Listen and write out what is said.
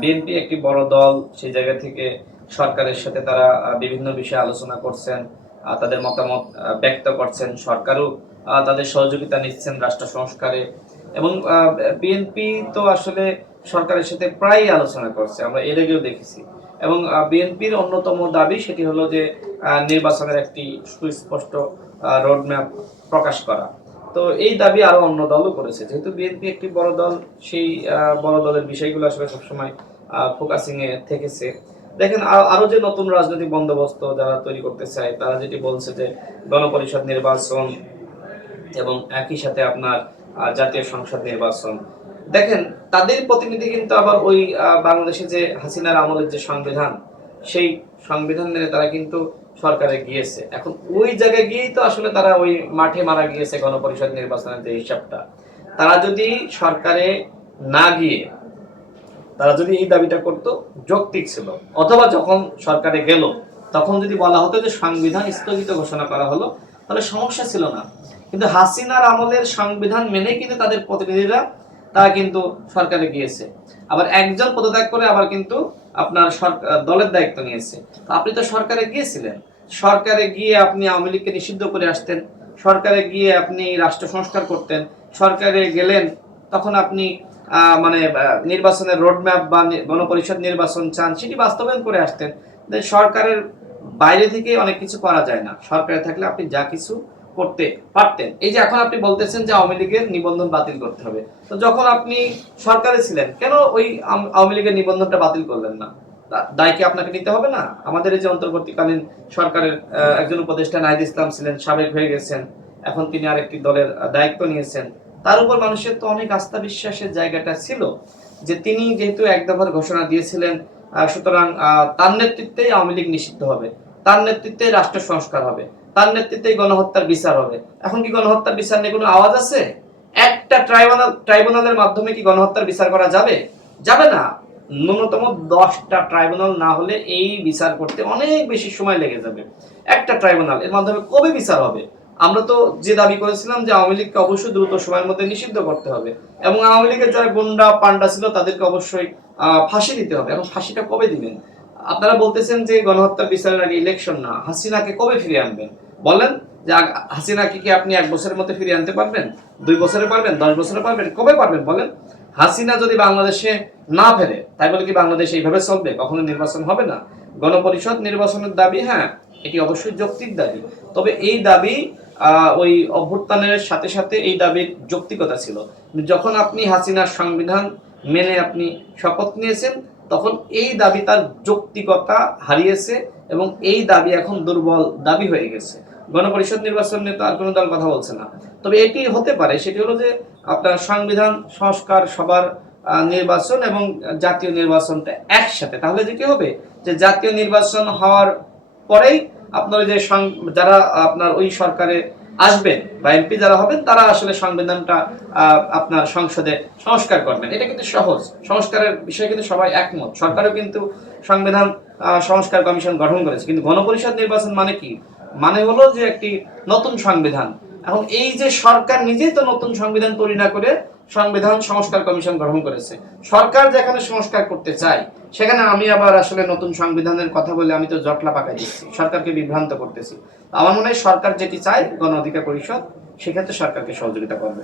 BNP একটি বড় দল, সেই জায়গা থেকে সরকারের সাথে তারা বিভিন্ন বিষয়ে আলোচনা করছেন তাদের মতামত ব্যক্ত করছেন। সরকারও তাদের সহযোগিতা নিচ্ছেন রাষ্ট্র সংস্কারে। এবং বিএনপি তো আসলে সরকারের সাথে প্রায়ই আলোচনা করছে, আমরা এর আগেও দেখেছি। এবং বিএনপির অন্যতম দাবি সেটি হলো যে নির্বাচনের একটি সুস্পষ্ট রোডম্যাপ প্রকাশ করা। তো এই দাবি আরও অন্য দলও করেছে। যেহেতু বিএনপি একটি বড় দল, সেই বড় দলের বিষয়গুলো আসলে সবসময় ফোকাসিং এ থেকেছে। দেখেন আরও যে নতুন রাজনৈতিক বন্দোবস্ত যারা তৈরি করতে চায়, তারা যেটি বলছে যে, গণপরিষদ নির্বাচন এবং একই সাথে আপনার জাতীয় সংসদ নির্বাচন। দেখেন, তাদের প্রতিনিধি কিন্তু আবার ওই বাংলাদেশে যে হাসিনার আমলের যে সংবিধান, সেই সংবিধান মেনে তারা কিন্তু সরকারে গিয়েছে। এখন ওই জায়গায় গিয়েই তো আসলে তারা ওই মাঠে মারা গিয়েছে গণপরিষদ নির্বাচনের যে হিসাবটা। তারা যদি সরকারে না গিয়ে, তারা যদি এই দাবিটা করতো, যৌক্তিক ছিল। অথবা যখন সরকারে গেল, তখন যদি বলা হতো যে সংবিধান স্থগিত ঘোষণা করা হলো, তাহলে সমস্যা ছিল না। কিন্তু হাসিনার আমলের সংবিধান মেনে কিন্তু তাদের প্রতিনিধিরা, তারা কিন্তু সরকারে গিয়েছে। আবার একজন পদত্যাগ করে আবার কিন্তু আপনার দলের দায়িত্ব নিয়েছে। আপনি তো সরকারে গিয়েছিলেন। সরকারে গিয়ে আপনি আওয়ামী লীগকে নিষিদ্ধ করে আসতেন। সরকারে গিয়ে আপনি রাষ্ট্র সংস্কার করতেন। সরকারে গেলেন, তখন আপনি মানে নির্বাচনের রোডম্যাপ বা গণপরিষদ নির্বাচন চান, সেটি বাস্তবায়ন করে আসতেন। সরকারের বাইরে থেকে অনেক কিছু করা যায় না। সরকারে থাকলে আপনি যা কিছু করতে পারতেন। এই যে এখন আপনি বলতেছেন যে আওয়ামী লীগের নিবন্ধন বাতিল করতে হবে। তো যখন আপনি সরকারে ছিলেন, কেন ওই আওয়ামী লীগের নিবন্ধনটা বাতিল করলেন না? দায় কি আপনাকে নিতে হবে না? আমাদের এই যে অন্তর্বর্তীকালীন সরকারের একজন উপদেষ্টা নাহিদ ইসলাম ছিলেন, সাবেক হয়ে গেছেন। এখন তিনি আরেকটি দলের দায়িত্ব নিয়েছেন। তার উপর মানুষের তো অনেক আস্থা বিশ্বাসের জায়গাটা ছিল যে তিনি যেহেতু এক দফার ঘোষণা দিয়েছিলেন সুতরাং তার নেতৃত্বেই আওয়ামী লীগ নিষিদ্ধ হবে। তার নেতৃত্বে রাষ্ট্র সংস্কার হবে। তার নেতৃত্বেই গণহত্যার বিচার হবে। এখন কি গণহত্যার বিচার নিয়ে কোনো আওয়াজ আছে? একটা ট্রাইব্যুনাল ট্রাইব্যুনালের মাধ্যমে কি গণহত্যার বিচার করা যাবে? যাবে না। ন্যূনতম দশটা ট্রাইব্যুনাল না হলে এই বিচার করতে অনেক বেশি সময় লেগে যাবে। একটা ট্রাইব্যুনাল এর মাধ্যমে কবে বিচার হবে? আমরা তো যে দাবি করেছিলাম যে আওয়ামী লীগকে অবশ্যই দ্রুত সময়ের মধ্যে নিষিদ্ধ করতে হবে এবং আওয়ামী লীগের যারা গুন্ডা পান্ডা ছিল তাদেরকে অবশ্যই ফাঁসি দিতে হবে। এখন ফাঁসিটা কবে দিবেন? আপনারা বলতেছেন যে গণহত্যা বিচারের আগে ইলেকশন না। হাসিনাকে কবে ফিরিয়ে আনবেন? বলেন যে হাসিনাকে কি আপনি এক বছরের মধ্যে ফিরিয়ে আনতে পারবেন? দুই বছরে পারবেন? দশ বছরে পারবেন? কবে পারবেন? বলেন, হাসিনা যদি বাংলাদেশে না ফেরে, তাই বলে কি বাংলাদেশ এইভাবে চলবে? কখনো নির্বাচন হবে না। গণপরিষদ নির্বাচনের দাবি হ্যাঁ এটি অবশ্যই যৌক্তিক দাবি। তবে এই দাবি ওই অভ্যুত্থানের সাথে সাথে এই দাবির যৌক্তিকতা ছিল। যখন আপনি হাসিনার সংবিধান মেনে আপনি শপথ নিয়েছেন তখন এই দাবি তার যৌক্তিকতা হারিয়েছে এবং এই দাবি এখন দুর্বল দাবি হয়ে গেছে। গণপরিষদ নির্বাচন নিয়ে তো আর কোনো দল কথা বলছে না। তবে এটি হতে পারে, সেটি হলো যে আপনার সংবিধান, সংস্কার সবার নির্বাচন এবং জাতীয় নির্বাচনটা একসাথে। তাহলে যে কি হবে? যে জাতীয় নির্বাচন হওয়ার পরেই আপনার যে যারা আপনার ওই সরকারে আসবেন বা এমপি যারা হবেন, তারা আসলে সংবিধানটা আপনার সংসদে সংস্কার করবেন। এটা কিন্তু সহজ। সংস্কারের বিষয়ে কিন্তু সবাই একমত। সরকারও কিন্তু সংবিধান সংস্কার কমিশন গঠন করেছে। কিন্তু গণপরিষদ নির্বাচন মানে কি? মানে হলো যে একটি নতুন সংবিধান। এখন এই যে সরকার নিজেই তো নতুন সংবিধান তৈরি না করে সংবিধান সংস্কার কমিশন গ্রহণ করেছে। সরকার যেখানে সংস্কার করতে চায়, সেখানে আমি আবার আসলে নতুন সংবিধানের কথা বলে আমি তো জটলা পাকাই দিচ্ছি। সরকারকে বিভ্রান্ত করতেছি। আমার মনে হয় সরকার যেটি চায় গণ অধিকার পরিষদ, সেক্ষেত্রে সরকারকে সহযোগিতা করবে।